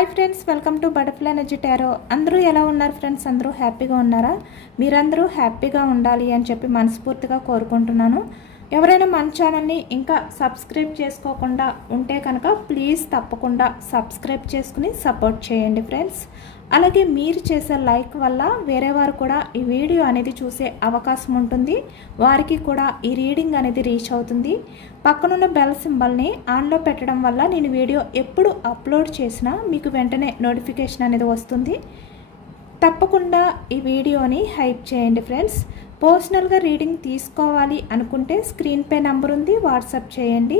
Hi friends, welcome to butterfly energy tarot. అందరూ ఎలా ఉన్నారు ఫ్రెండ్స్? అందరూ హ్యాపీగా ఉన్నారా? మీరందరూ హ్యాపీగా ఉండాలి అని చెప్పి మనస్ఫూర్తిగా కోరుకుంటున్నాను. ఎవరైనా మన ఛానల్ని ఇంకా సబ్స్క్రైబ్ చేసుకోకుండా ఉంటే కనుక ప్లీజ్ తప్పకుండా సబ్స్క్రైబ్ చేసుకుని సపోర్ట్ చేయండి ఫ్రెండ్స్. అలాగే మీరు చేసే లైక్ వల్ల వేరే వారు కూడా ఈ వీడియో అనేది చూసే అవకాశం ఉంటుంది. వారికి కూడా ఈ రీడింగ్ అనేది రీచ్ అవుతుంది. పక్కనున్న బెల్ సింబల్ని ఆన్లో పెట్టడం వల్ల నేను వీడియో ఎప్పుడు అప్లోడ్ చేసినా మీకు వెంటనే నోటిఫికేషన్ అనేది వస్తుంది. తప్పకుండా ఈ వీడియోని హైప్ చేయండి ఫ్రెండ్స్. పర్సనల్గా రీడింగ్ తీసుకోవాలి అనుకుంటే స్క్రీన్పై నెంబర్ ఉంది, వాట్సాప్ చేయండి.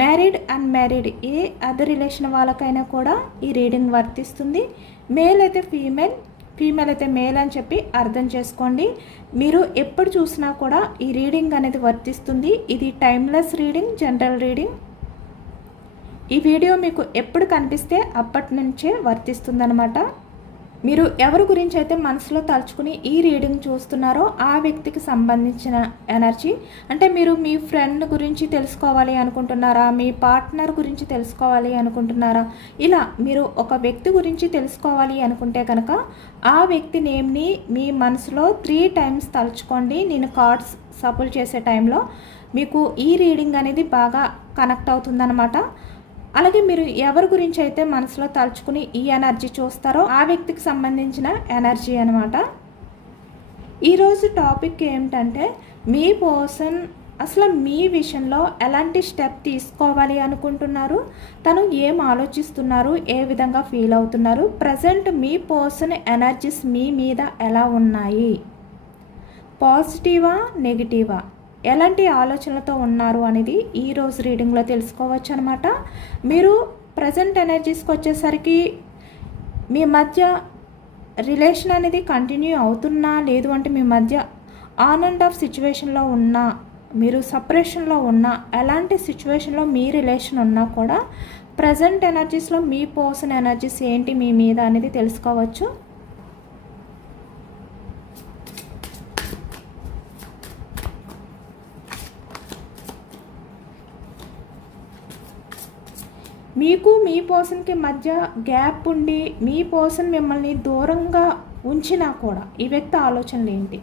మ్యారీడ్ అన్మ్యారీడ్ ఏ అదర్ రిలేషన్ వాళ్ళకైనా కూడా ఈ రీడింగ్ వర్తిస్తుంది. మేల్ అయితే ఫీమేల్, ఫీమేల్ అయితే మేల్ అని చెప్పి అర్థం చేసుకోండి. మీరు ఎప్పుడు చూసినా కూడా ఈ రీడింగ్ అనేది వర్తిస్తుంది. ఇది టైమ్లెస్ రీడింగ్, జనరల్ రీడింగ్. ఈ వీడియో మీకు ఎప్పుడు కనిపిస్తే అప్పటి నుంచే వర్తిస్తుందన్నమాట. మీరు ఎవరి గురించి అయితే మనసులో తలుచుకుని ఈ రీడింగ్ చూస్తున్నారో ఆ వ్యక్తికి సంబంధించిన ఎనర్జీ. అంటే మీరు మీ ఫ్రెండ్ గురించి తెలుసుకోవాలి అనుకుంటున్నారా, మీ పార్ట్నర్ గురించి తెలుసుకోవాలి అనుకుంటున్నారా, ఇలా మీరు ఒక వ్యక్తి గురించి తెలుసుకోవాలి అనుకుంటే కనుక ఆ వ్యక్తి నేమ్ని మీ మనసులో 3 times తలుచుకోండి. నేను కార్డ్స్ సపుల్ చేసే టైంలో మీకు ఈ రీడింగ్ అనేది బాగా కనెక్ట్ అవుతుందన్నమాట. అలాగే మీరు ఎవరి గురించి అయితే మనసులో తలుచుకుని ఈ ఎనర్జీ చూస్తారో ఆ వ్యక్తికి సంబంధించిన ఎనర్జీ అనమాట. ఈరోజు టాపిక్ ఏమిటంటే మీ పర్సన్ అసలు మీ విషయంలో ఎలాంటి స్టెప్ తీసుకోవాలి అనుకుంటున్నారు, తను ఏం ఆలోచిస్తున్నారు, ఏ విధంగా ఫీల్ అవుతున్నారు, ప్రజెంట్ మీ పర్సన్ ఎనర్జీస్ మీ మీద ఎలా ఉన్నాయి, పాజిటివా నెగిటివా, ఎలాంటి ఆలోచనలతో ఉన్నారు అనేది ఈరోజు రీడింగ్లో తెలుసుకోవచ్చు అనమాట. మీరు ప్రజెంట్ ఎనర్జీస్కి వచ్చేసరికి మీ మధ్య రిలేషన్ అనేది కంటిన్యూ అవుతున్నా, లేదు అంటే మీ మధ్య ఆన్ అండ్ ఆఫ్ సిచ్యువేషన్లో ఉన్నా, మీరు సపరేషన్లో ఉన్నా, ఎలాంటి సిచ్యువేషన్లో మీ రిలేషన్ ఉన్నా కూడా ప్రజెంట్ ఎనర్జీస్లో మీ పర్సన్ ఎనర్జీస్ ఏంటి మీ మీద అనేది తెలుసుకోవచ్చు. మీకు మీ పర్సన్కి మధ్య గ్యాప్ ఉండి మీ పర్సన్ మిమ్మల్ని దూరంగా ఉంచినా కూడా ఈ వ్యక్తి ఆలోచనలు ఏంటి?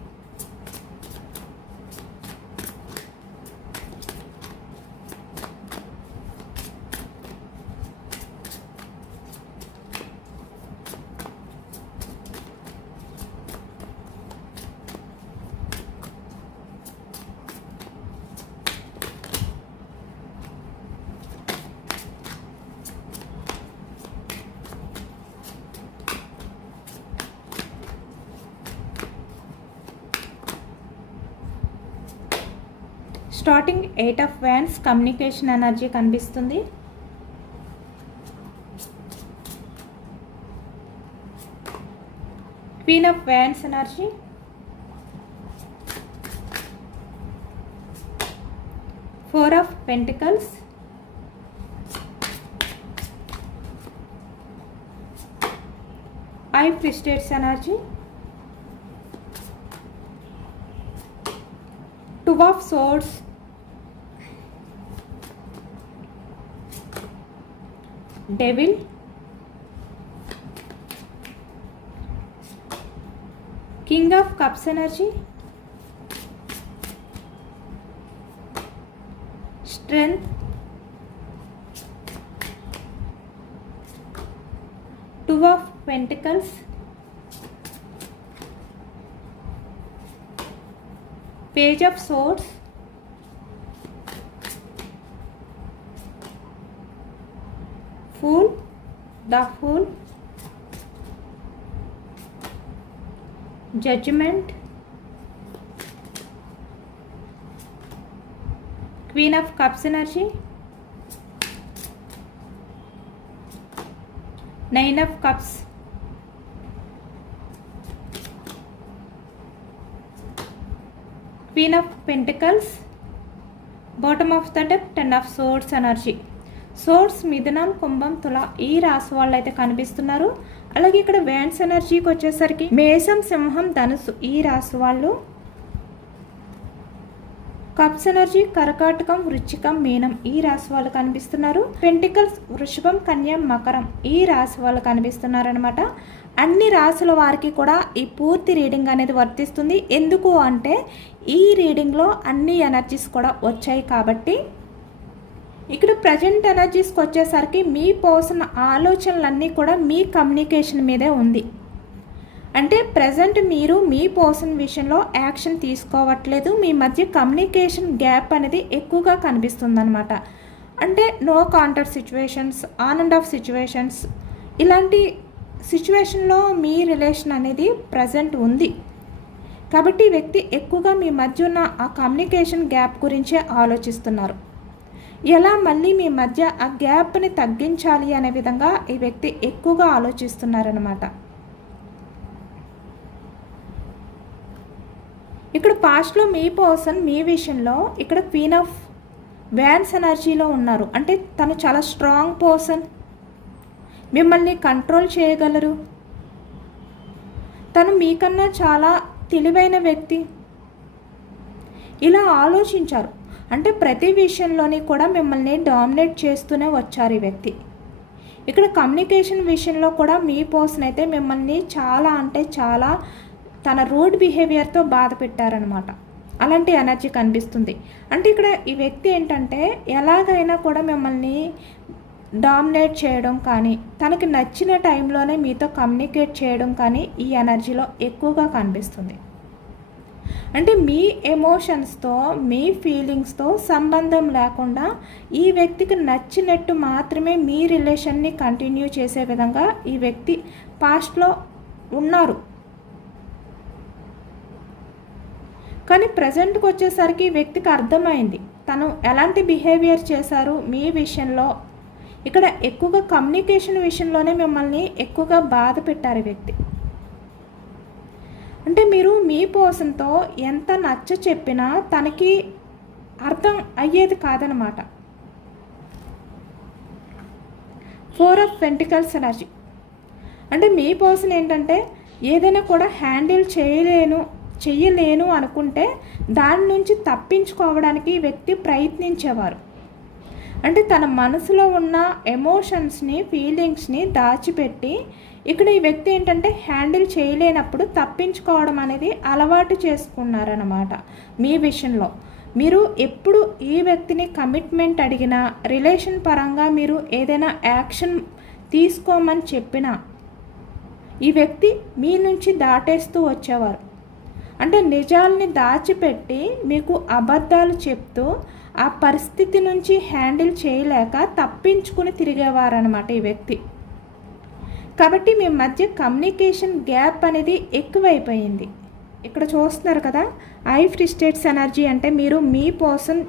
Starting 8 of Wands communication energy కనిపిస్తుంది. Queen of Wands energy, Four of Pentacles, High Priestess energy, Two of Swords, Devil, King of Cups energy, Strength, Two of Pentacles, Page of Swords, Fool, the Fool, Judgment, Queen of Cups energy, Nine of Cups, Queen of Pentacles, bottom of the deck, Ten of Swords energy. Source, మిథునం, కుంభం, తుల ఈ రాశి వాళ్ళు అయితే కనిపిస్తున్నారు. అలాగే ఇక్కడ వ్యాన్స్ ఎనర్జీకి వచ్చేసరికి మేషం, సింహం, ధనుసు ఈ రాశి వాళ్ళు. కప్స్ ఎనర్జీ కర్కాటకం, వృశ్చికం, మీనం ఈ రాశి వాళ్ళు కనిపిస్తున్నారు. పెంటికల్స్ వృషభం, కన్య, మకరం ఈ రాశి వాళ్ళు కనిపిస్తున్నారు అనమాట. అన్ని రాశుల వారికి కూడా ఈ పూర్తి రీడింగ్ అనేది వర్తిస్తుంది. ఎందుకు అంటే ఈ రీడింగ్లో అన్ని ఎనర్జీస్ కూడా వచ్చాయి కాబట్టి. ఇక్కడ ప్రజెంట్ ఎనర్జీస్కి వచ్చేసరికి మీ పర్సన్ ఆలోచనలన్నీ కూడా మీ కమ్యూనికేషన్ మీదే ఉంది. అంటే ప్రజెంట్ మీరు మీ పర్సన్ విషయంలో యాక్షన్ తీసుకోవట్లేదు. మీ మధ్య కమ్యూనికేషన్ గ్యాప్ అనేది ఎక్కువగా కనిపిస్తుంది అనమాట. అంటే no contact situations, on and off situations, ఇలాంటి సిచ్యువేషన్లో మీ రిలేషన్ అనేది ప్రజెంట్ ఉంది. కాబట్టి ఈ వ్యక్తి ఎక్కువగా మీ మధ్య ఉన్న ఆ కమ్యూనికేషన్ గ్యాప్ గురించే ఆలోచిస్తున్నారు. ఎలా మళ్ళీ మీ మధ్య ఆ గ్యాప్ని తగ్గించాలి అనే విధంగా ఈ వ్యక్తి ఎక్కువగా ఆలోచిస్తున్నారనమాట. ఇక్కడ పాస్ట్లో మీ పర్సన్ మీ విషయంలో ఇక్కడ క్వీన్ ఆఫ్ వ్యాన్స్ ఎనర్జీలో ఉన్నారు. అంటే తను చాలా స్ట్రాంగ్ పర్సన్, మిమ్మల్ని కంట్రోల్ చేయగలరు, తను మీకన్నా చాలా తెలివైన వ్యక్తి, ఇలా ఆలోచించారు. అంటే ప్రతి విషయంలోని కూడా మిమ్మల్ని డామినేట్ చేస్తూనే వచ్చారు ఈ వ్యక్తి. ఇక్కడ కమ్యూనికేషన్ విషయంలో కూడా మీ పర్సన్ అయితే మిమ్మల్ని చాలా అంటే చాలా తన రూడ్ బిహేవియర్తో బాధ పెట్టారనమాట. అలాంటి ఎనర్జీ కనిపిస్తుంది. అంటే ఇక్కడ ఈ వ్యక్తి ఏంటంటే ఎలాగైనా కూడా మిమ్మల్ని డామినేట్ చేయడం కానీ, తనకి నచ్చిన టైంలోనే మీతో కమ్యూనికేట్ చేయడం కానీ ఈ ఎనర్జీలో ఎక్కువగా కనిపిస్తుంది. అంటే మీ ఎమోషన్స్తో, మీ ఫీలింగ్స్తో సంబంధం లేకుండా ఈ వ్యక్తికి నచ్చినట్టు మాత్రమే మీ రిలేషన్ని కంటిన్యూ చేసే విధంగా ఈ వ్యక్తి పాస్ట్లో ఉన్నారు. కానీ ప్రజెంట్కి వచ్చేసరికి ఈ వ్యక్తికి అర్థమైంది తను ఎలాంటి బిహేవియర్ చేశారు మీ విషయంలో. ఇక్కడ ఎక్కువగా కమ్యూనికేషన్ విషయంలోనే మిమ్మల్ని ఎక్కువగా బాధ పెట్టారు ఈ వ్యక్తి. అంటే మీరు మీ పర్సన్తో ఎంత నచ్చ చెప్పినా తనకి అర్థం అయ్యేది కాదనమాట. 4 ఆఫ్ పెంటికల్స్ ఎనర్జీ అంటే మీ పర్సన్ ఏంటంటే ఏదైనా కూడా హ్యాండిల్ చెయ్యలేను అనుకుంటే దాని నుంచి తప్పించుకోవడానికి ఈ వ్యక్తి ప్రయత్నించేవారు. అంటే తన మనసులో ఉన్న ఎమోషన్స్ని, ఫీలింగ్స్ని దాచిపెట్టి ఇక్కడ ఈ వ్యక్తి ఏంటంటే హ్యాండిల్ చేయలేనప్పుడు తప్పించుకోవడం అనేది అలవాటు చేసుకున్నారన్నమాట. మీ విషయంలో మీరు ఎప్పుడు ఈ వ్యక్తిని కమిట్మెంట్ అడిగినా, రిలేషన్ పరంగా మీరు ఏదైనా యాక్షన్ తీసుకోమని చెప్పినా ఈ వ్యక్తి మీ నుంచి దాటేస్తూ వచ్చేవారు. అంటే నిజాల్ని దాచిపెట్టి మీకు అబద్ధాలు చెప్తూ ఆ పరిస్థితి నుంచి హ్యాండిల్ చేయలేక తప్పించుకుని తిరిగేవారనమాట ఈ వ్యక్తి. కాబట్టి మీ మధ్య కమ్యూనికేషన్ గ్యాప్ అనేది ఎక్కువైపోయింది. ఇక్కడ చూస్తున్నారు కదా, ఐ ఫ్రస్ట్రేట్స్ ఎనర్జీ అంటే మీరు మీ పర్సన్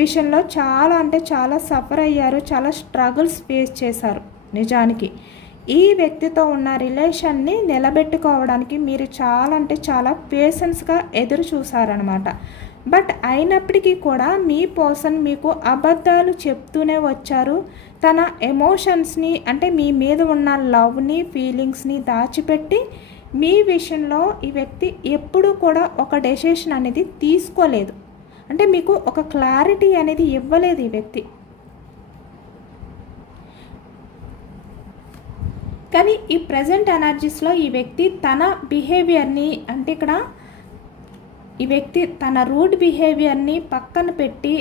విషయంలో చాలా అంటే చాలా సఫర్ అయ్యారు, చాలా స్ట్రగుల్స్ ఫేస్ చేశారు. నిజానికి ఈ వ్యక్తితో ఉన్న రిలేషన్ని నిలబెట్టుకోవడానికి మీరు చాలా అంటే చాలా పేషెన్స్గా ఎదురు చూసారనమాట. బట్ అయినప్పటికీ కూడా మీ పర్సన్ మీకు అబద్ధాలు చెప్తూనే వచ్చారు. తన ఎమోషన్స్ని అంటే మీ మీద ఉన్న లవ్ని, ఫీలింగ్స్ని దాచిపెట్టి మీ విషయంలో ఈ వ్యక్తి ఎప్పుడూ కూడా ఒక డెసిషన్ అనేది తీసుకోలేదు. అంటే మీకు ఒక క్లారిటీ అనేది ఇవ్వలేదు ఈ వ్యక్తి. కానీ ఈ ప్రజెంట్ ఎనర్జీస్లో ఈ వ్యక్తి తన బిహేవియర్ని అంటే ఇక్కడ ఈ వ్యక్తి తన రూడ్ బిహేవియర్ని పక్కన పెట్టి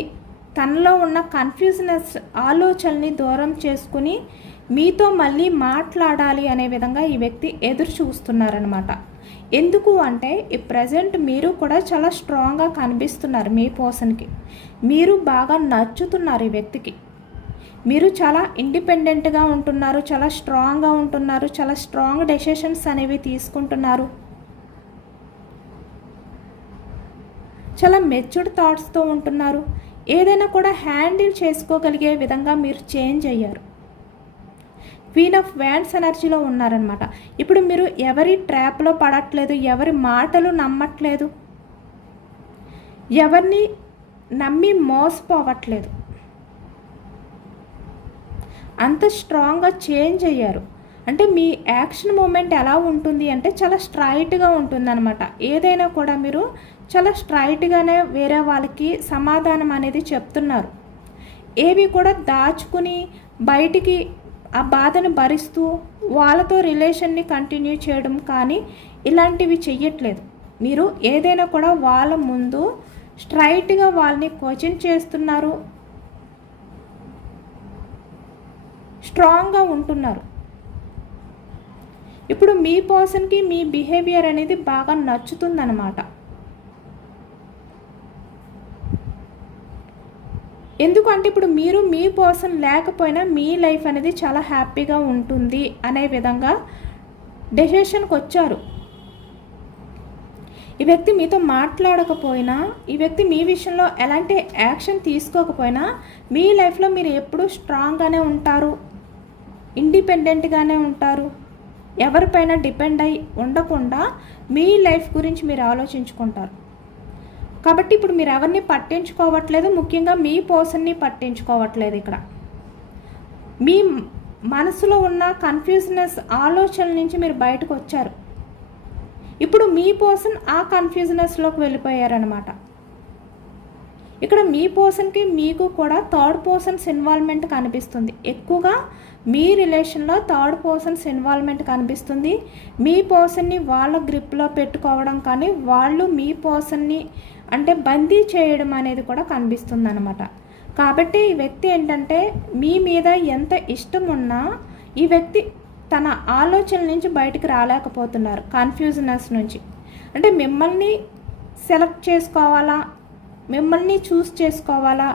తనలో ఉన్న కన్ఫ్యూజనెస్ ఆలోచనని దూరం చేసుకుని మీతో మళ్ళీ మాట్లాడాలి అనే విధంగా ఈ వ్యక్తి ఎదురు చూస్తున్నారనమాట. ఎందుకు అంటే ఈ ప్రజెంట్ మీరు కూడా చాలా స్ట్రాంగ్గా కనిపిస్తున్నారు మీ పర్సన్కి. మీరు బాగా నచ్చుతున్నారు ఈ వ్యక్తికి. మీరు చాలా ఇండిపెండెంట్గా ఉంటున్నారు, చాలా స్ట్రాంగ్గా ఉంటున్నారు, చాలా స్ట్రాంగ్ డెసిషన్స్ అనేవి తీసుకుంటున్నారు, చాలా మెచ్యూర్డ్ థాట్స్తో ఉంటున్నారు. ఏదైనా కూడా హ్యాండిల్ చేసుకోగలిగే విధంగా మీరు చేంజ్ అయ్యారు. క్వీన్ ఆఫ్ వ్యాండ్స్ ఎనర్జీలో ఉన్నారనమాట. ఇప్పుడు మీరు ఎవరి ట్రాప్లో పడట్లేదు, ఎవరి మాటలు నమ్మట్లేదు, ఎవరిని నమ్మి మోసపోవట్లేదు. అంత స్ట్రాంగ్గా చేంజ్ అయ్యారు. అంటే మీ యాక్షన్ మూమెంట్ ఎలా ఉంటుంది అంటే చాలా స్ట్రైట్గా ఉంటుందన్నమాట. ఏదైనా కూడా మీరు చాలా స్ట్రైట్గానే వేరే వాళ్ళకి సమాధానం అనేది చెప్తున్నారు. ఏవి కూడా దాచుకుని బయటికి ఆ బాధను భరిస్తూ వాళ్ళతో రిలేషన్ని కంటిన్యూ చేయడం కానీ ఇలాంటివి చెయ్యట్లేదు. మీరు ఏదైనా కూడా వాళ్ళ ముందు స్ట్రైట్గా వాళ్ళని క్వశ్చన్ చేస్తున్నారు, స్ట్రాంగ్గా ఉంటున్నారు. ఇప్పుడు మీ పర్సన్కి మీ బిహేవియర్ అనేది బాగా నచ్చుతుందన్నమాట. ఎందుకంటే ఇప్పుడు మీరు మీ పర్సన్ లేకపోయినా మీ లైఫ్ అనేది చాలా హ్యాపీగా ఉంటుంది అనే విధంగా డెసిషన్కి వచ్చారు. ఈ వ్యక్తి మీతో మాట్లాడకపోయినా, ఈ వ్యక్తి మీ విషయంలో ఎలాంటి యాక్షన్ తీసుకోకపోయినా మీ లైఫ్లో మీరు ఎప్పుడూ స్ట్రాంగ్గానే ఉంటారు, ఇండిపెండెంట్గానే ఉంటారు. ఎవరిపైన డిపెండ్ అయి ఉండకుండా మీ లైఫ్ గురించి మీరు ఆలోచించుకుంటారు. కాబట్టి ఇప్పుడు మీరు ఎవరిని పట్టించుకోవట్లేదు, ముఖ్యంగా మీ పర్సన్ని పట్టించుకోవట్లేదు. ఇక్కడ మీ మనసులో ఉన్న కన్ఫ్యూజనెస్ ఆలోచనల నుంచి మీరు బయటకు వచ్చారు. ఇప్పుడు మీ పర్సన్ ఆ కన్ఫ్యూజనెస్లోకి వెళ్ళిపోయారనమాట. ఇక్కడ మీ పర్సన్కి మీకు కూడా థర్డ్ పర్సన్స్ ఇన్వాల్వ్మెంట్ కనిపిస్తుంది. ఎక్కువగా మీ రిలేషన్లో థర్డ్ పర్సన్స్ ఇన్వాల్వ్మెంట్ కనిపిస్తుంది. మీ పర్సన్ని వాళ్ళ గ్రిప్లో పెట్టుకోవడం కానీ వాళ్ళు మీ పర్సన్ని అంటే బందీ చేయడం అనేది కూడా కనిపిస్తుంది అనమాట. కాబట్టి ఈ వ్యక్తి ఏంటంటే మీ మీద ఎంత ఇష్టం ఉన్నా ఈ వ్యక్తి తన ఆలోచనల నుంచి బయటికి రాలేకపోతున్నారు, కన్ఫ్యూజనెస్ నుంచి. అంటే మిమ్మల్ని సెలెక్ట్ చేసుకోవాలా, మిమ్మల్ని చూస్ చేసుకోవాలా,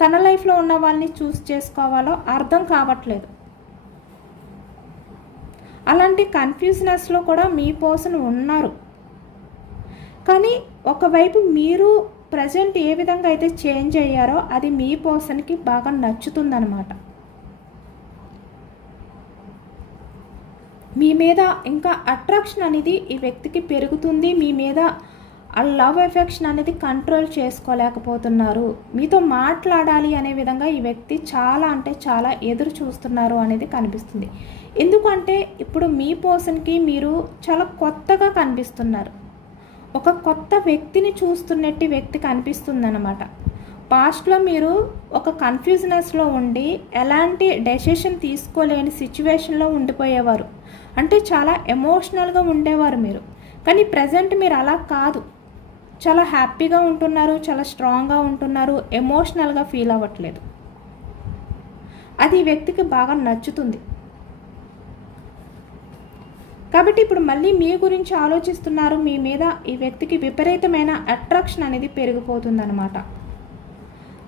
తన లైఫ్లో ఉన్న వాళ్ళని చూస్ చేసుకోవాలో అర్థం కావట్లేదు. అలాంటి కన్ఫ్యూజనెస్లో కూడా మీ పర్సన్ ఉన్నారు. కానీ ఒకవైపు మీరు ప్రజెంట్ ఏ విధంగా అయితే చేంజ్ అయ్యారో అది మీ పర్సన్కి బాగా నచ్చుతుందన్నమాట. మీ మీద ఇంకా అట్రాక్షన్ అనేది ఈ వ్యక్తికి పెరుగుతుంది. మీ మీద ఆ లవ్ ఎఫెక్షన్ అనేది కంట్రోల్ చేసుకోలేకపోతున్నారు. మీతో మాట్లాడాలి అనే విధంగా ఈ వ్యక్తి చాలా అంటే చాలా ఎదురు చూస్తున్నారు అనేది కనిపిస్తుంది. ఎందుకంటే ఇప్పుడు మీ పర్సన్కి మీరు చాలా కొత్తగా కనిపిస్తున్నారు. ఒక కొత్త వ్యక్తిని చూస్తున్నట్టు వ్యక్తి కనిపిస్తుందన్నమాట. పాస్ట్లో మీరు ఒక కన్ఫ్యూజనెస్లో ఉండి ఎలాంటి డెసిషన్ తీసుకోలేని సిచ్యువేషన్లో ఉండిపోయేవారు. అంటే చాలా ఎమోషనల్గా ఉండేవారు మీరు. కానీ ప్రజెంట్ మీరు అలా కాదు, చాలా హ్యాపీగా ఉంటున్నారు, చాలా స్ట్రాంగ్గా ఉంటున్నారు, ఎమోషనల్గా ఫీల్ అవ్వట్లేదు. అది ఈ వ్యక్తికి బాగా నచ్చుతుంది. కాబట్టి ఇప్పుడు మళ్ళీ మీ గురించి ఆలోచిస్తున్నారు. మీ మీద ఈ వ్యక్తికి విపరీతమైన అట్రాక్షన్ అనేది పెరిగిపోతుందన్నమాట.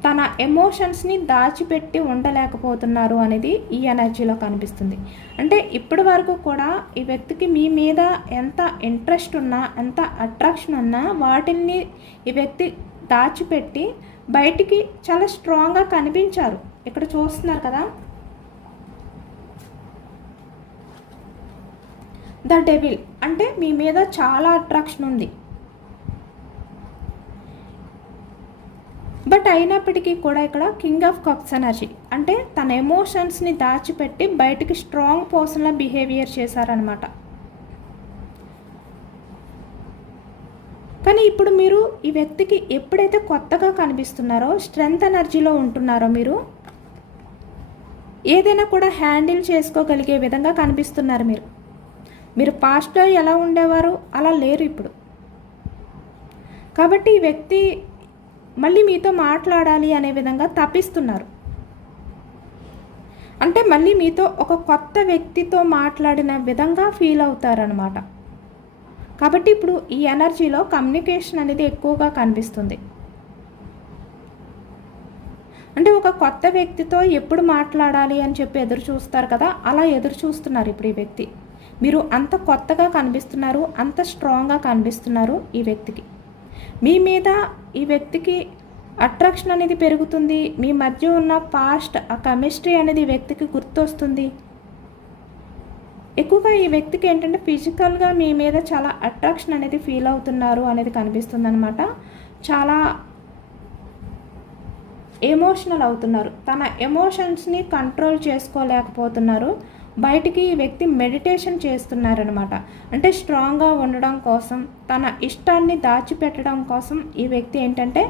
తన ఎమోషన్స్ని దాచిపెట్టి ఉండలేకపోతున్నారు అనేది ఈ ఎనర్జీలో కనిపిస్తుంది. అంటే ఇప్పటి వరకు కూడా ఈ వ్యక్తికి మీ మీద ఎంత ఇంట్రెస్ట్ ఉన్నా, ఎంత అట్రాక్షన్ ఉన్నా వాటిని ఈ వ్యక్తి దాచిపెట్టి బయటికి చాలా స్ట్రాంగ్గా కనిపించారు. ఇక్కడ చూస్తున్నారు కదా, ద డెవిల్. అంటే మీ మీద చాలా అట్రాక్షన్ ఉంది, బట్ అయినప్పటికీ కూడా ఇక్కడ కింగ్ ఆఫ్ కప్స్ ఎనర్జీ. అంటే తన ఎమోషన్స్ని దాచిపెట్టి బయటికి స్ట్రాంగ్ పర్సన్లా బిహేవియర్ చేశారనమాట. కానీ ఇప్పుడు మీరు ఈ వ్యక్తికి ఎప్పుడైతే కొత్తగా కనిపిస్తున్నారో, స్ట్రెంగ్త్ ఎనర్జీలో ఉంటున్నారో, ఏదైనా కూడా హ్యాండిల్ చేసుకోగలిగే విధంగా కనిపిస్తున్నారు. మీరు పాస్ట్లో ఎలా ఉండేవారు అలా లేరు ఇప్పుడు. కాబట్టి ఈ వ్యక్తి మళ్ళీ మీతో మాట్లాడాలి అనే విధంగా తపిస్తున్నారు. అంటే మళ్ళీ మీతో ఒక కొత్త వ్యక్తితో మాట్లాడిన విధంగా ఫీల్ అవుతారనమాట. కాబట్టి ఇప్పుడు ఈ ఎనర్జీలో కమ్యూనికేషన్ అనేది ఎక్కువగా కనిపిస్తుంది. అంటే ఒక కొత్త వ్యక్తితో ఎప్పుడు మాట్లాడాలి అని చెప్పి ఎదురు చూస్తారు కదా, అలా ఎదురు చూస్తున్నారు ఇప్పుడు ఈ వ్యక్తి. మీరు అంత కొత్తగా కనిపిస్తున్నారు, అంత స్ట్రాంగ్గా కనిపిస్తున్నారు ఈ వ్యక్తికి. మీ మీద ఈ వ్యక్తికి అట్రాక్షన్ అనేది పెరుగుతుంది. మీ మధ్య ఉన్న పాస్ట్ ఆ కెమిస్ట్రీ అనేది ఈ వ్యక్తికి గుర్తొస్తుంది. ఎక్కువగా ఈ వ్యక్తికి ఏంటంటే ఫిజికల్గా మీ మీద చాలా అట్రాక్షన్ అనేది ఫీల్ అవుతున్నారు అనేది కనిపిస్తుంది అనమాట. చాలా ఎమోషనల్ అవుతున్నారు, తన ఎమోషన్స్ని కంట్రోల్ చేసుకోలేకపోతున్నారు. బయటికి ఈ వ్యక్తి మెడిటేషన్ చేస్తున్నారనమాట. అంటే స్ట్రాంగ్గా ఉండడం కోసం, తన ఇష్టాన్ని దాచిపెట్టడం కోసం ఈ వ్యక్తి ఏంటంటే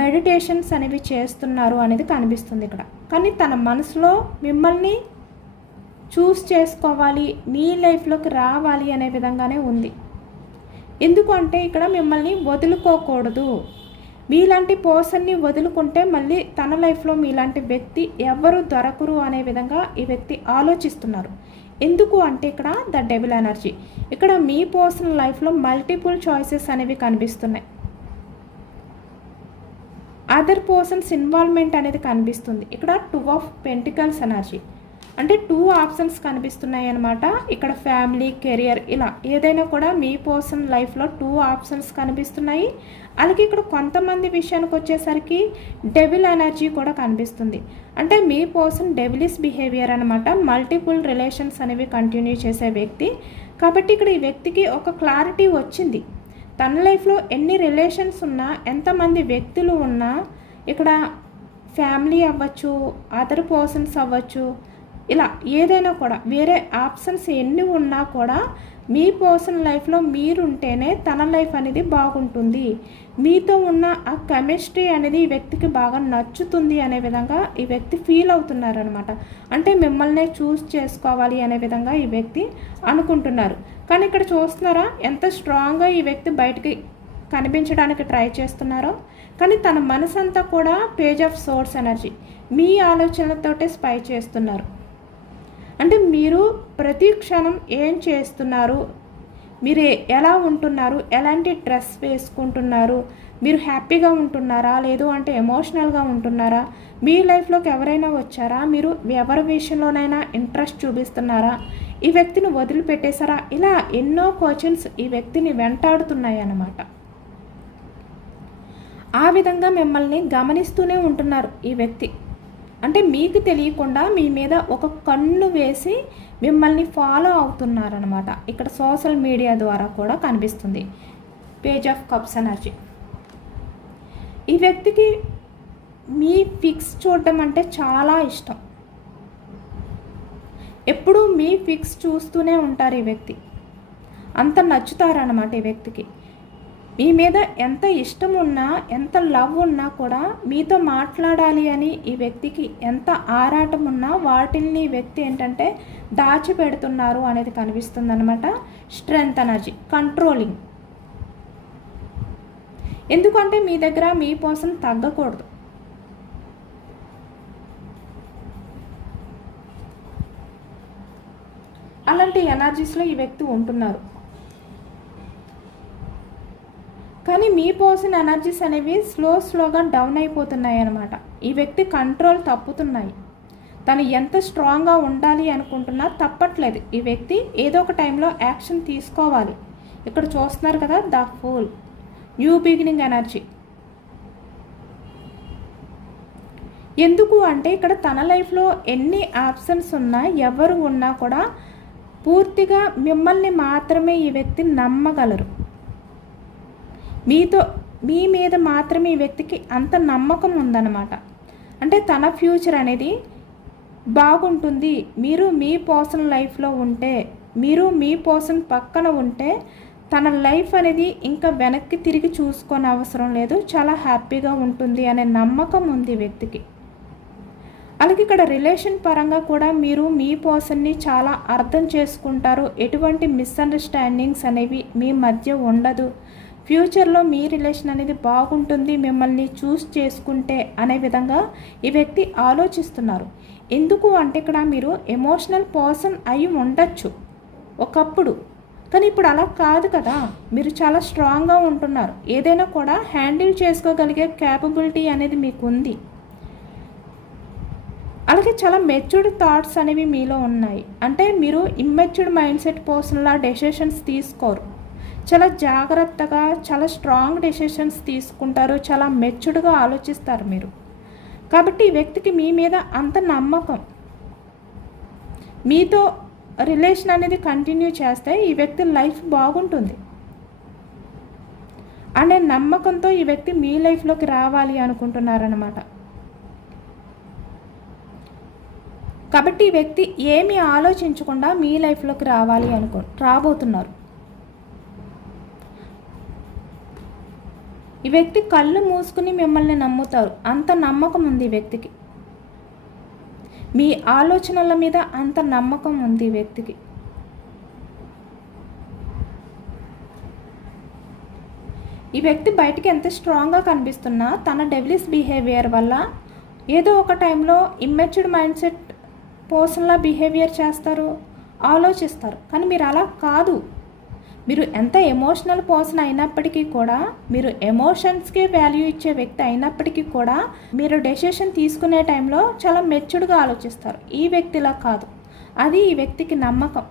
మెడిటేషన్స్ అనేవి చేస్తున్నారు అనేది కనిపిస్తుంది ఇక్కడ. కానీ తన మనసులో మిమ్మల్ని చూస్ చేసుకోవాలి, మీ లైఫ్లోకి రావాలి అనే విధంగానే ఉంది. ఎందుకు అంటే ఇక్కడ మిమ్మల్ని వదులుకోకూడదు, మీలాంటి పర్సన్ని వదులుకుంటే మళ్ళీ తన లైఫ్లో మీలాంటి వ్యక్తి ఎవరు దొరకరు అనే విధంగా ఈ వ్యక్తి ఆలోచిస్తున్నారు. ఎందుకు అంటే ఇక్కడ ద డెవిల్ ఎనర్జీ, ఇక్కడ మీ పర్సనల్ లైఫ్లో మల్టిపుల్ చాయిసెస్ అనేవి కనిపిస్తున్నాయి. అదర్ పర్సన్స్ ఇన్వాల్వ్మెంట్ అనేది కనిపిస్తుంది. ఇక్కడ 2 ఆఫ్ పెంటికల్స్ ఎనర్జీ, అంటే 2 ఆప్షన్స్ కనిపిస్తున్నాయి అన్నమాట. ఇక్కడ ఫ్యామిలీ, కెరియర్, ఇలా ఏదైనా కూడా మీ పర్సన్ లైఫ్లో 2 ఆప్షన్స్ కనిపిస్తున్నాయి. అలాగే ఇక్కడ కొంతమంది విషయానికి వచ్చేసరికి డెవిల్ ఎనర్జీ కూడా కనిపిస్తుంది. అంటే మీ పర్సన్ డెవిలిష్ బిహేవియర్ అనమాట, మల్టిపుల్ రిలేషన్స్ అనేవి కంటిన్యూ చేసే వ్యక్తి. కాబట్టి ఇక్కడ ఈ వ్యక్తికి ఒక క్లారిటీ వచ్చింది, తన లైఫ్లో ఎన్ని రిలేషన్స్ ఉన్నా, ఎంతమంది వ్యక్తులు ఉన్నా, ఇక్కడ ఫ్యామిలీ అవ్వచ్చు, అదర్ పర్సన్స్ అవ్వచ్చు, ఇలా ఏదైనా కూడా వేరే ఆప్షన్స్ ఎన్ని ఉన్నా కూడా మీ పర్సనల్ లైఫ్లో మీరుంటేనే తన లైఫ్ అనేది బాగుంటుంది, మీతో ఉన్న ఆ కెమిస్ట్రీ అనేది ఈ వ్యక్తికి బాగా నచ్చుతుంది అనే విధంగా ఈ వ్యక్తి ఫీల్ అవుతున్నారనమాట. అంటే మిమ్మల్నే చూస్ చేసుకోవాలి అనే విధంగా ఈ వ్యక్తి అనుకుంటున్నారు. కానీ ఇక్కడ చూస్తున్నారా ఎంత స్ట్రాంగ్గా ఈ వ్యక్తి బయటికి కనిపించడానికి ట్రై చేస్తున్నారో. కానీ తన మనసంతా కూడా పేజ్ ఆఫ్ సోర్స్ ఎనర్జీ, మీ ఆలోచనలతోటే స్పై చేస్తున్నారు. అంటే మీరు ప్రతి క్షణం ఏం చేస్తున్నారు, మీరు ఎలా ఉంటున్నారు, ఎలాంటి డ్రెస్ వేసుకుంటున్నారు, మీరు హ్యాపీగా ఉంటున్నారా, లేదు అంటే ఎమోషనల్గా ఉంటున్నారా, మీ లైఫ్లోకి ఎవరైనా వచ్చారా, మీరు ఎవరి విషయంలోనైనా ఇంట్రెస్ట్ చూపిస్తున్నారా, ఈ వ్యక్తిని వదిలిపెట్టేశారా, ఇలా ఎన్నో క్వశ్చన్స్ ఈ వ్యక్తిని వెంటాడుతున్నాయి అన్నమాట. ఆ విధంగా మిమ్మల్ని గమనిస్తూనే ఉంటున్నారు ఈ వ్యక్తి. అంటే మీకు తెలియకుండా మీ మీద ఒక కన్ను వేసి మిమ్మల్ని ఫాలో అవుతున్నారనమాట. ఇక్కడ సోషల్ మీడియా ద్వారా కూడా కనిపిస్తుంది పేజ్ ఆఫ్ కప్స్ ఎనర్జీ. ఈ వ్యక్తికి మీ ఫిక్స్ చూడడం అంటే చాలా ఇష్టం, ఎప్పుడూ మీ ఫిక్స్ చూస్తూనే ఉంటారు ఈ వ్యక్తి, అంత నచ్చుతారనమాట ఈ వ్యక్తికి. మీ మీద ఎంత ఇష్టం ఉన్నా, ఎంత లవ్ ఉన్నా కూడా మీతో మాట్లాడాలి అని ఈ వ్యక్తికి ఎంత ఆరాటం ఉన్నా వాటిల్ని ఈ వ్యక్తి ఏంటంటే దాచిపెడుతున్నారు అనేది కనిపిస్తుంది అనమాట. Strength energy, controlling. ఎందుకంటే మీ దగ్గర మీ పర్సన్ తగ్గకూడదు. అలాంటి ఎనర్జీస్లో ఈ వ్యక్తి ఉంటున్నారు. కానీ మీ పర్సన్ ఎనర్జీస్ అనేవి స్లోగా డౌన్ అయిపోతున్నాయి అన్నమాట. ఈ వ్యక్తి కంట్రోల్ తప్పుతున్నాయి. తను ఎంత స్ట్రాంగ్గా ఉండాలి అనుకుంటున్నా తప్పట్లేదు. ఈ వ్యక్తి ఏదో ఒక టైంలో యాక్షన్ తీసుకోవాలి. ఇక్కడ చూస్తున్నారు కదా, the fool, new beginning energy. ఎందుకు అంటే ఇక్కడ తన లైఫ్లో ఎన్ని ఆప్షన్స్ ఉన్నా, ఎవరు ఉన్నా కూడా పూర్తిగా మిమ్మల్ని మాత్రమే ఈ వ్యక్తి నమ్మగలరు. మీ మీద మాత్రమే ఈ వ్యక్తికి అంత నమ్మకం ఉందన్నమాట. అంటే తన ఫ్యూచర్ అనేది బాగుంటుంది, మీరు మీ పర్సనల్ లైఫ్లో ఉంటే, మీరు మీ పర్సన్ పక్కన ఉంటే తన లైఫ్ అనేది ఇంకా వెనక్కి తిరిగి చూసుకొని అవసరం లేదు, చాలా హ్యాపీగా ఉంటుంది అనే నమ్మకం ఉంది ఈ వ్యక్తికి. అలాగే ఇక్కడ రిలేషన్ పరంగా కూడా మీరు మీ పర్సన్ని చాలా అర్థం చేసుకుంటారు, ఎటువంటి మిస్అండర్స్టాండింగ్స్ అనేవి మీ మధ్య ఉండదు, ఫ్యూచర్లో మీ రిలేషన్ అనేది బాగుంటుంది మిమ్మల్ని చూస్ చేసుకుంటే అనే విధంగా ఈ వ్యక్తి ఆలోచిస్తున్నారు. ఎందుకు అంటే ఇక్కడ మీరు ఎమోషనల్ పర్సన్ అయి ఉండొచ్చు ఒకప్పుడు, కానీ ఇప్పుడు అలా కాదు కదా. మీరు చాలా స్ట్రాంగ్గా ఉంటున్నారు, ఏదైనా కూడా హ్యాండిల్ చేసుకోగలిగే క్యాపబిలిటీ అనేది మీకు ఉంది. అలాగే చాలా మెచ్యూర్డ్ థాట్స్ అనేవి మీలో ఉన్నాయి. అంటే మీరు ఇమ్మెచ్యూర్డ్ మైండ్ సెట్ పర్సన్లా డెసిషన్స్ తీసుకోరు, చాలా జాగ్రత్తగా చాలా స్ట్రాంగ్ డెసిషన్స్ తీసుకుంటారు, చాలా మెచ్యూర్డ్గా ఆలోచిస్తారు మీరు. కాబట్టి ఈ వ్యక్తికి మీ మీద అంత నమ్మకం, మీతో రిలేషన్ అనేది కంటిన్యూ చేస్తే ఈ వ్యక్తి లైఫ్ బాగుంటుంది అనే నమ్మకంతో ఈ వ్యక్తి మీ లైఫ్లోకి రావాలి అనుకుంటున్నారన్నమాట. కాబట్టి ఈ వ్యక్తి ఏమీ ఆలోచించకుండా మీ లైఫ్లోకి రాబోతున్నారు. ఈ వ్యక్తి కళ్ళు మూసుకుని మిమ్మల్ని నమ్ముతారు. అంత నమ్మకం ఉంది ఈ వ్యక్తికి. మీ ఆలోచనల మీద అంత నమ్మకం ఉంది ఈ వ్యక్తికి. ఈ వ్యక్తి బయటికి ఎంత స్ట్రాంగ్గా కనిపిస్తున్నా తన డెవిలిష్ బిహేవియర్ వల్ల ఏదో ఒక టైంలో ఇమ్మెచ్యూర్డ్ మైండ్ సెట్ పర్సన్లా బిహేవియర్ చేస్తారు, ఆలోచిస్తారు. కానీ మీరు అలా కాదు. మీరు ఎంత ఎమోషనల్ పర్సన్ అయినప్పటికీ కూడా, మీరు ఎమోషన్స్కే వాల్యూ ఇచ్చే వ్యక్తి అయినప్పటికీ కూడా మీరు డెసిషన్ తీసుకునే టైంలో చాలా మెచ్యూర్డ్గా ఆలోచిస్తారు. ఈ వ్యక్తిలా కాదు. అది ఈ వ్యక్తికి నమ్మకం.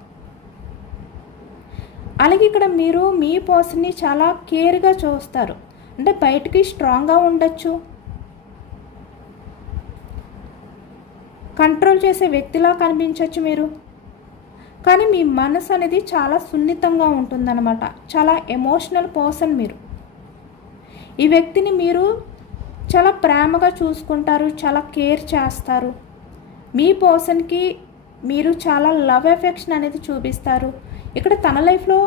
అలాగే ఇక్కడ మీరు మీ పర్సన్ని చాలా కేర్గా చూస్తారు. అంటే బయటికి స్ట్రాంగ్గా ఉండొచ్చు, కంట్రోల్ చేసే వ్యక్తిలా కనిపించవచ్చు మీరు, కానీ మీ మనసు అనేది చాలా సున్నితంగా ఉంటుందన్నమాట. చాలా ఎమోషనల్ పర్సన్ మీరు. ఈ వ్యక్తిని మీరు చాలా ప్రేమగా చూసుకుంటారు, చాలా కేర్ చేస్తారు. మీ పర్సన్కి మీరు చాలా లవ్ ఎఫెక్షన్ అనేది చూపిస్తారు. ఇక్కడ తన లైఫ్లో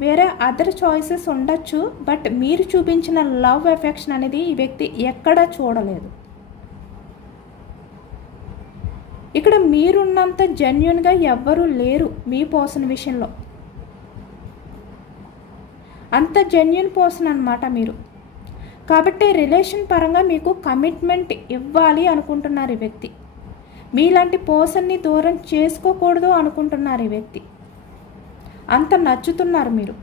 వేరే అదర్ చాయిసెస్ ఉండొచ్చు, బట్ మీరు చూపించిన లవ్ ఎఫెక్షన్ అనేది ఈ వ్యక్తి ఎక్కడా చూడలేదు. ఇక్కడ మీరున్నంత జెన్యున్గా ఎవ్వరూ లేరు మీ పర్సన్ విషయంలో. అంత జెన్యున్ పర్సన్ అన్నమాట మీరు. కాబట్టి రిలేషన్ పరంగా మీకు కమిట్మెంట్ ఇవ్వాలి అనుకుంటున్నారు ఈ వ్యక్తి. మీలాంటి పర్సన్ని దూరం చేసుకోకూడదు అనుకుంటున్నారు ఈ వ్యక్తి. అంత నచ్చుతున్నారు మీరు.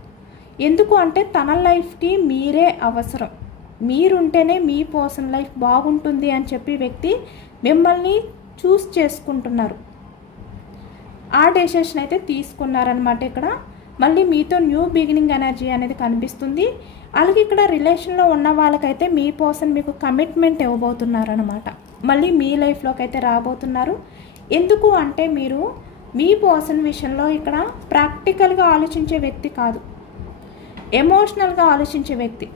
ఎందుకు అంటే తన లైఫ్కి మీరే అవసరం. మీరుంటేనే మీ పర్సన్ లైఫ్ బాగుంటుంది అని చెప్పి వ్యక్తి మిమ్మల్ని చూస్ చేసుకుంటున్నారు. ఆ డెసిషన్ అయితే తీసుకున్నారనమాట. ఇక్కడ మళ్ళీ మీతో న్యూ బిగినింగ్ ఎనర్జీ అనేది కనిపిస్తుంది. అలాగే ఇక్కడ రిలేషన్లో ఉన్న వాళ్ళకైతే మీ పర్సన్ మీకు కమిట్మెంట్ ఇవ్వబోతున్నారనమాట. మళ్ళీ మీ లైఫ్లోకి అయితే రాబోతున్నారు. ఎందుకు అంటే మీరు మీ పర్సన్ విషయంలో ఇక్కడ ప్రాక్టికల్గా ఆలోచించే వ్యక్తి కాదు, ఎమోషనల్గా ఆలోచించే వ్యక్తి.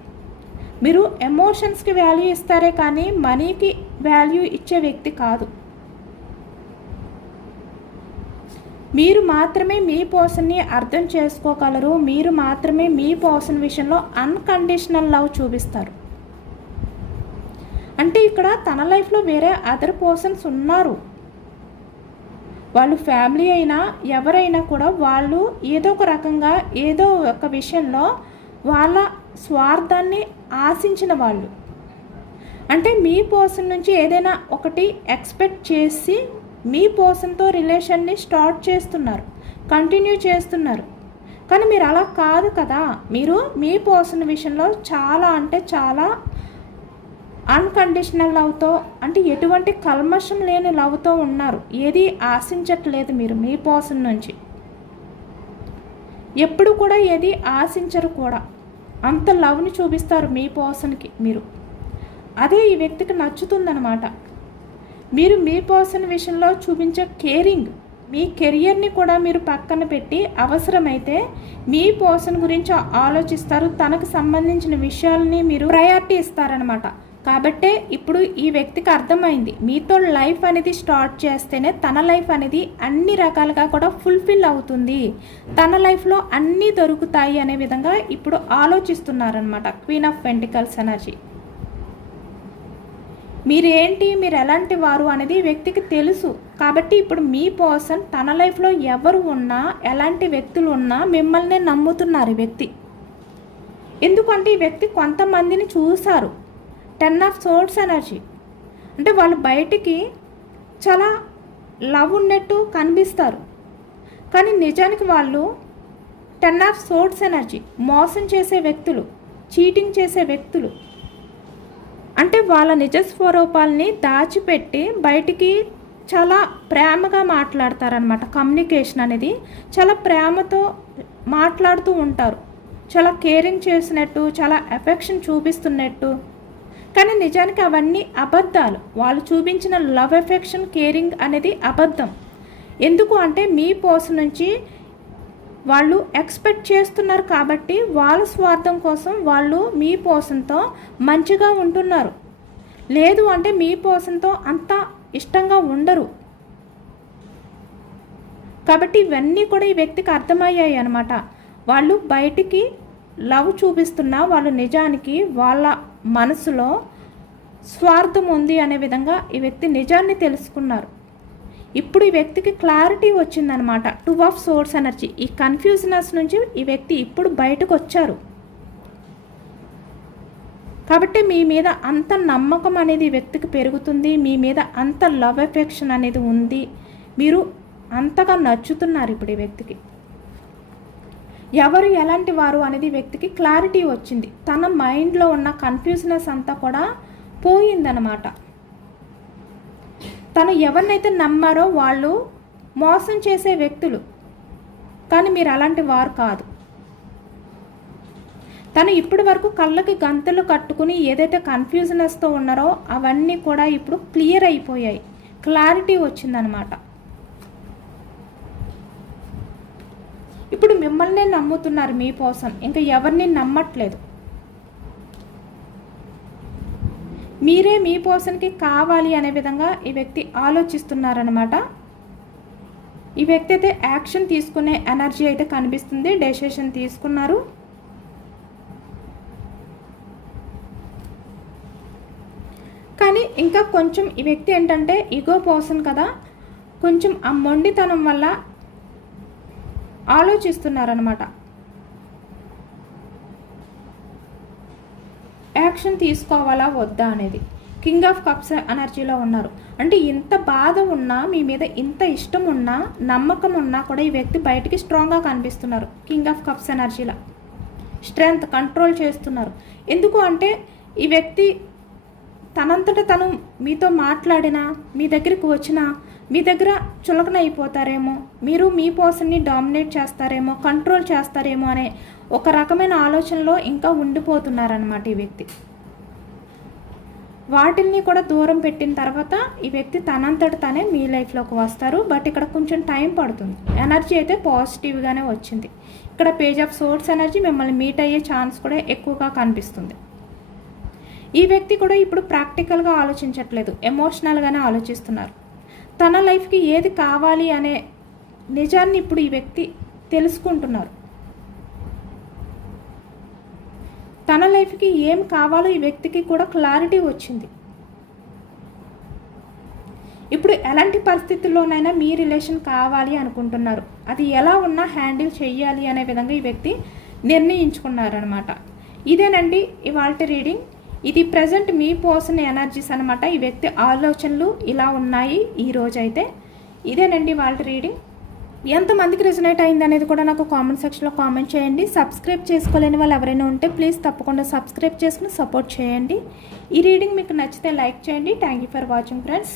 మీరు ఎమోషన్స్కి వాల్యూ ఇస్తారే కానీ మనీకి వాల్యూ ఇచ్చే వ్యక్తి కాదు. మీరు మాత్రమే మీ పర్సన్ని అర్థం చేసుకోగలరు. మీరు మాత్రమే మీ పర్సన్ విషయంలో అన్కండిషనల్ లవ్ చూపిస్తారు. అంటే ఇక్కడ తన లైఫ్లో వేరే అదర్ పర్సన్స్ ఉన్నారు. వాళ్ళు ఫ్యామిలీ అయినా ఎవరైనా కూడా వాళ్ళు ఏదో ఒక రకంగా ఏదో ఒక విషయంలో వాళ్ళ స్వార్థాన్ని ఆశించిన వాళ్ళు. అంటే మీ పర్సన్ నుంచి ఏదైనా ఒకటి ఎక్స్పెక్ట్ చేసి మీ పర్సన్తో రిలేషన్ని స్టార్ట్ చేస్తున్నారు, కంటిన్యూ చేస్తున్నారు. కానీ మీరు అలా కాదు కదా. మీరు మీ పర్సన్ విషయంలో చాలా అంటే చాలా అన్కండిషనల్ లవ్తో, అంటే ఎటువంటి కల్మషం లేని లవ్తో ఉన్నారు. ఏది ఆశించట్లేదు మీరు మీ పర్సన్ నుంచి. ఎప్పుడు కూడా ఏది ఆశించరు కూడా. అంత లవ్ని చూపిస్తారు మీ పర్సన్కి మీరు. అదే ఈ వ్యక్తికి నచ్చుతుందన్నమాట. మీరు మీ పర్సన్ విషయంలో చూపించే కేరింగ్, మీ కెరియర్ని కూడా మీరు పక్కన పెట్టి అవసరమైతే మీ పర్సన్ గురించి ఆలోచిస్తారు. తనకు సంబంధించిన విషయాలని మీరు ప్రయారిటీ ఇస్తారనమాట. కాబట్టే ఇప్పుడు ఈ వ్యక్తికి అర్థమైంది, మీతో లైఫ్ అనేది స్టార్ట్ చేస్తేనే తన లైఫ్ అనేది అన్ని రకాలుగా కూడా ఫుల్ఫిల్ అవుతుంది, తన లైఫ్లో అన్నీ దొరుకుతాయి అనే విధంగా ఇప్పుడు ఆలోచిస్తున్నారనమాట. Queen of pentacles energy. మీరేంటి, మీరు ఎలాంటి వారు అనేది వ్యక్తికి తెలుసు. కాబట్టి ఇప్పుడు మీ పర్సన్ తన లైఫ్లో ఎవరు ఉన్నా, ఎలాంటి వ్యక్తులు ఉన్నా మిమ్మల్ని నమ్ముతున్నారు ఈ వ్యక్తి. ఎందుకంటే ఈ వ్యక్తి కొంతమందిని చూశారు. 10 ఆఫ్ సోర్డ్స్ ఎనర్జీ. అంటే వాళ్ళు బయటికి చాలా లవ్ ఉన్నట్టు కనిపిస్తారు, కానీ నిజానికి వాళ్ళు 10 ఆఫ్ సోర్డ్స్ ఎనర్జీ. మోసం చేసే వ్యక్తులు, చీటింగ్ చేసే వ్యక్తులు. అంటే వాళ్ళ నిజ స్వరూపాలని దాచిపెట్టి బయటికి చాలా ప్రేమగా మాట్లాడతారనమాట. కమ్యూనికేషన్ అనేది చాలా ప్రేమతో మాట్లాడుతూ ఉంటారు. చాలా కేరింగ్ చేసినట్టు, చాలా ఎఫెక్షన్ చూపిస్తున్నట్టు. కానీ నిజానికి అవన్నీ అబద్ధాలు. వాళ్ళు చూపించిన లవ్, ఎఫెక్షన్, కేరింగ్ అనేది అబద్ధం. ఎందుకు అంటే మీ పర్సన్ నుంచి వాళ్ళు ఎక్స్పెక్ట్ చేస్తున్నారు కాబట్టి వాళ్ళ స్వార్థం కోసం వాళ్ళు మీ పర్సన్తో మంచిగా ఉంటున్నారు. లేదు అంటే మీ పర్సన్తో అంత ఇష్టంగా ఉండరు. కాబట్టి ఇవన్నీ కూడా ఈ వ్యక్తికి అర్థమయ్యాయి అనమాట. వాళ్ళు బయటికి లవ్ చూపిస్తున్నా వాళ్ళు నిజానికి వాళ్ళ మనసులో స్వార్థం ఉంది అనే విధంగా ఈ వ్యక్తి నిజాన్ని తెలుసుకున్నారు. ఇప్పుడు ఈ వ్యక్తికి క్లారిటీ వచ్చిందనమాట. 2 ఆఫ్ సోర్స్ ఎనర్జీ. ఈ కన్ఫ్యూజనెస్ నుంచి ఈ వ్యక్తి ఇప్పుడు బయటకు వచ్చారు. కాబట్టి మీ మీద అంత నమ్మకం అనేది ఈ వ్యక్తికి పెరుగుతుంది. మీ మీద అంత లవ్ ఎఫెక్షన్ అనేది ఉంది. మీరు అంతగా నచ్చుతున్నారు ఇప్పుడు ఈ వ్యక్తికి. ఎవరు ఎలాంటి వారు అనేది వ్యక్తికి క్లారిటీ వచ్చింది. తన మైండ్లో ఉన్న కన్ఫ్యూజనెస్ అంతా కూడా పోయిందనమాట. తను ఎవరినైతే నమ్మారో వాళ్ళు మోసం చేసే వ్యక్తులు, కానీ మీరు అలాంటి వారు కాదు. తను ఇప్పటి వరకు కళ్ళకి గంతలు కట్టుకుని ఏదైతే కన్ఫ్యూజనెస్తో ఉన్నారో అవన్నీ కూడా ఇప్పుడు క్లియర్ అయిపోయాయి. క్లారిటీ వచ్చిందనమాట. ఇప్పుడు మిమ్మల్నే నమ్ముతున్నారు మీ కోసం, ఇంకా ఎవరిని నమ్మట్లేదు. మీరే మీ పర్సన్కి కావాలి అనే విధంగా ఈ వ్యక్తి ఆలోచిస్తున్నారనమాట. ఈ వ్యక్తి అయితే యాక్షన్ తీసుకునే ఎనర్జీ అయితే కనిపిస్తుంది. డెసిషన్ తీసుకున్నారు. కానీ ఇంకా కొంచెం ఈ వ్యక్తి ఏంటంటే ఈగో పర్సన్ కదా, కొంచెం ఆ మొండితనం వల్ల ఆలోచిస్తున్నారనమాట. యాక్షన్ తీసుకోవాలా వద్దా అనేది. కింగ్ ఆఫ్ కప్స్ ఎనర్జీలో ఉన్నారు. అంటే ఇంత బాధ ఉన్నా, మీ మీద ఇంత ఇష్టం ఉన్నా, నమ్మకం ఉన్నా కూడా ఈ వ్యక్తి బయటికి స్ట్రాంగ్గా కనిపిస్తున్నారు. కింగ్ ఆఫ్ కప్స్ ఎనర్జీలో స్ట్రెంగ్త్ కంట్రోల్ చేస్తున్నారు. ఎందుకు అంటే ఈ వ్యక్తి తనంతట తను మీతో మాట్లాడినా, మీ దగ్గరికి వచ్చినా మీ దగ్గర చులకన అయిపోతారేమో, మీరు మీ పర్సన్ని డామినేట్ చేస్తారేమో, కంట్రోల్ చేస్తారేమో అనే ఒక రకమైన ఆలోచనలో ఇంకా ఉండిపోతున్నారనమాట ఈ వ్యక్తి. వాటిల్ని కూడా దూరం పెట్టిన తర్వాత ఈ వ్యక్తి తనంతట తానే మీ లైఫ్లోకి వస్తారు. బట్ ఇక్కడ కొంచెం టైం పడుతుంది. ఎనర్జీ అయితే పాజిటివ్గానే వచ్చింది. ఇక్కడ పేజ్ ఆఫ్ సోర్స్ ఎనర్జీ మిమ్మల్ని మీట్ అయ్యే ఛాన్స్ కూడా ఎక్కువగా కనిపిస్తుంది. ఈ వ్యక్తి కూడా ఇప్పుడు ప్రాక్టికల్గా ఆలోచించట్లేదు, ఎమోషనల్గానే ఆలోచిస్తున్నారు. తన లైఫ్కి ఏది కావాలి అనే నిజాన్ని ఇప్పుడు ఈ వ్యక్తి తెలుసుకుంటున్నారు. తన లైఫ్కి ఏం కావాలో ఈ వ్యక్తికి కూడా క్లారిటీ వచ్చింది. ఇప్పుడు ఎలాంటి పరిస్థితుల్లోనైనా మీ రిలేషన్ కావాలి అనుకుంటున్నారు. అది ఎలా ఉన్నా హ్యాండిల్ చెయ్యాలి అనే విధంగా ఈ వ్యక్తి నిర్ణయించుకున్నారనమాట. ఇదేనండి ఇవాల్టి రీడింగ్. ఇది ప్రజెంట్ మీ పర్సన్ ఎనర్జీస్ అనమాట. ఈ వ్యక్తి ఆలోచనలు ఇలా ఉన్నాయి ఈ రోజైతే. ఇదేనండి వాళ్ళ రీడింగ్. ఎంతమందికి రిజనేట్ అయింది అనేది కూడా నాకు కామెంట్ సెక్షన్లో కామెంట్ చేయండి. సబ్స్క్రైబ్ చేసుకోలేని వాళ్ళు ఎవరైనా ఉంటే ప్లీజ్ తప్పకుండా సబ్స్క్రైబ్ చేసుకుని సపోర్ట్ చేయండి. ఈ రీడింగ్ మీకు నచ్చితే లైక్ చేయండి. Thank you for watching friends.